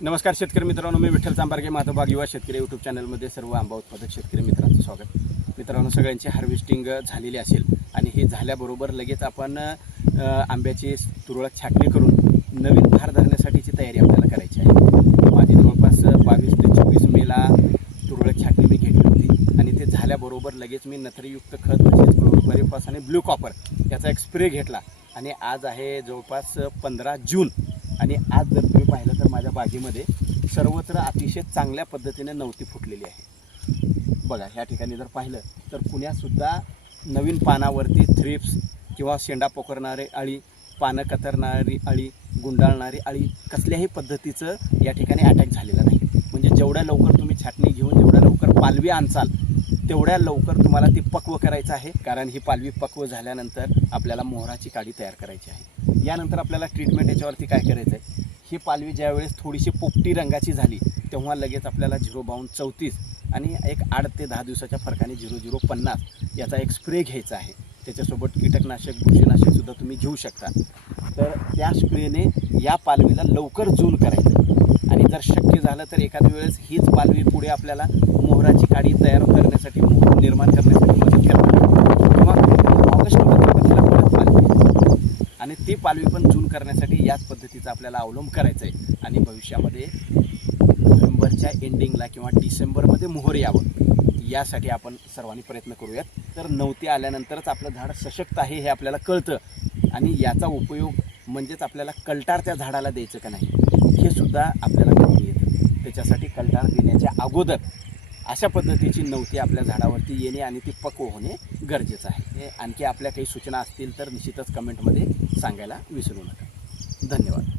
नमस्कार शेतकरी मित्रांनो मी विठ्ठल चांबारगे माधोबाग युवा शेतकरी यूट्यूब चॅनलमध्ये सर्व आंबा उत्पादक शेतकरी मित्रांचं स्वागत. मित्रांनो सगळ्यांची हार्वेस्टिंग झालेली असेल आणि हे झाल्याबरोबर लगेच आपण आंब्याची तुरळक छाटणी करून नवीन धार धरण्यासाठीची तयारी आपल्याला करायची आहे. माझी जवळपास बावीस ते चोवीस मेला तुरळक छाटणी मी घेतली होती आणि ते झाल्याबरोबर लगेच मी नथरीयुक्त खत तसेच क्लोरोपरिफॉस आणि ब्ल्यू कॉपर याचा एक स्प्रे घेतला. आणि आज आहे जवळपास पंधरा जून आणि आज जर तुम्ही पाहिलं तर बागेमध्ये सर्वत्र अतिशय चांगल्या पद्धतीने नवती फुटलेली आहे. बघा ह्या ठिकाणी जर पाहिलं तर पुण्यातसुद्धा नवीन पानावरती थ्रिप्स किंवा शेंडा पोखरणारे अळी पानं कतरणारी अळी गुंडाळणारी अळी कसल्याही पद्धतीचं या ठिकाणी अटॅक झालेला नाही. म्हणजे जेवढ्या लवकर तुम्ही छाटणी घेऊन जेवढ्या लवकर पालवी आणचाल तेवढ्या लवकर तुम्हाला ती पक्व करायचं आहे. कारण ही पालवी पक्व झाल्यानंतर आपल्याला मोहराची काडी तयार करायची आहे. यानंतर आपल्याला ट्रीटमेंट याच्यावरती काय करायचं आहे ही पालवी ज्यावेळेस थोडीशी पोपटी रंगाची झाली तेव्हा लगेच आपल्याला झिरो बावन्न चौतीस आणि एक आठ ते दहा दिवसाच्या फरकाने झिरो झिरो पन्नास याचा एक स्प्रे घ्यायचा आहे. त्याच्यासोबत कीटकनाशक बुरशीनाशकसुद्धा तुम्ही घेऊ शकता. तर त्या स्प्रेने या पालवीला लवकर जून करायचं. आणि जर शक्य झालं तर एखाद्या वेळेस हीच पालवी पुढे आपल्याला मोहराची काडी तयार करण्यासाठी निर्माण करण्यासाठी मदत करते किंवा ऑगस्टमध्ये पण तिला परत पालवी येते. आणि ती पालवी पण जून करण्यासाठी याच पद्धतीचा आपल्याला अवलंब करायचा आहे आणि भविष्यामध्ये नोव्हेंबरच्या एंडिंगला किंवा डिसेंबरमध्ये मोहर यावं यासाठी आपण सर्वांनी प्रयत्न करूयात. तर नवती आल्यानंतरच आपलं झाड सशक्त आहे हे आपल्याला कळतं. आणि याचा उपयोग म्हणजेच आपल्याला कलटार त्या झाडाला द्यायचं का नाही हे सुद्धा आपल्याला कळून येतं. त्याच्यासाठी कलटार देण्याच्या अगोदर अशा पद्धतीची नव्हती आपल्या झाडावरती येणे आणि ती पक्व होणे गरजेचं आहे. हे आणखी आपल्या काही सूचना असतील तर निश्चितच कमेंटमध्ये सांगायला विसरू नका. धन्यवाद.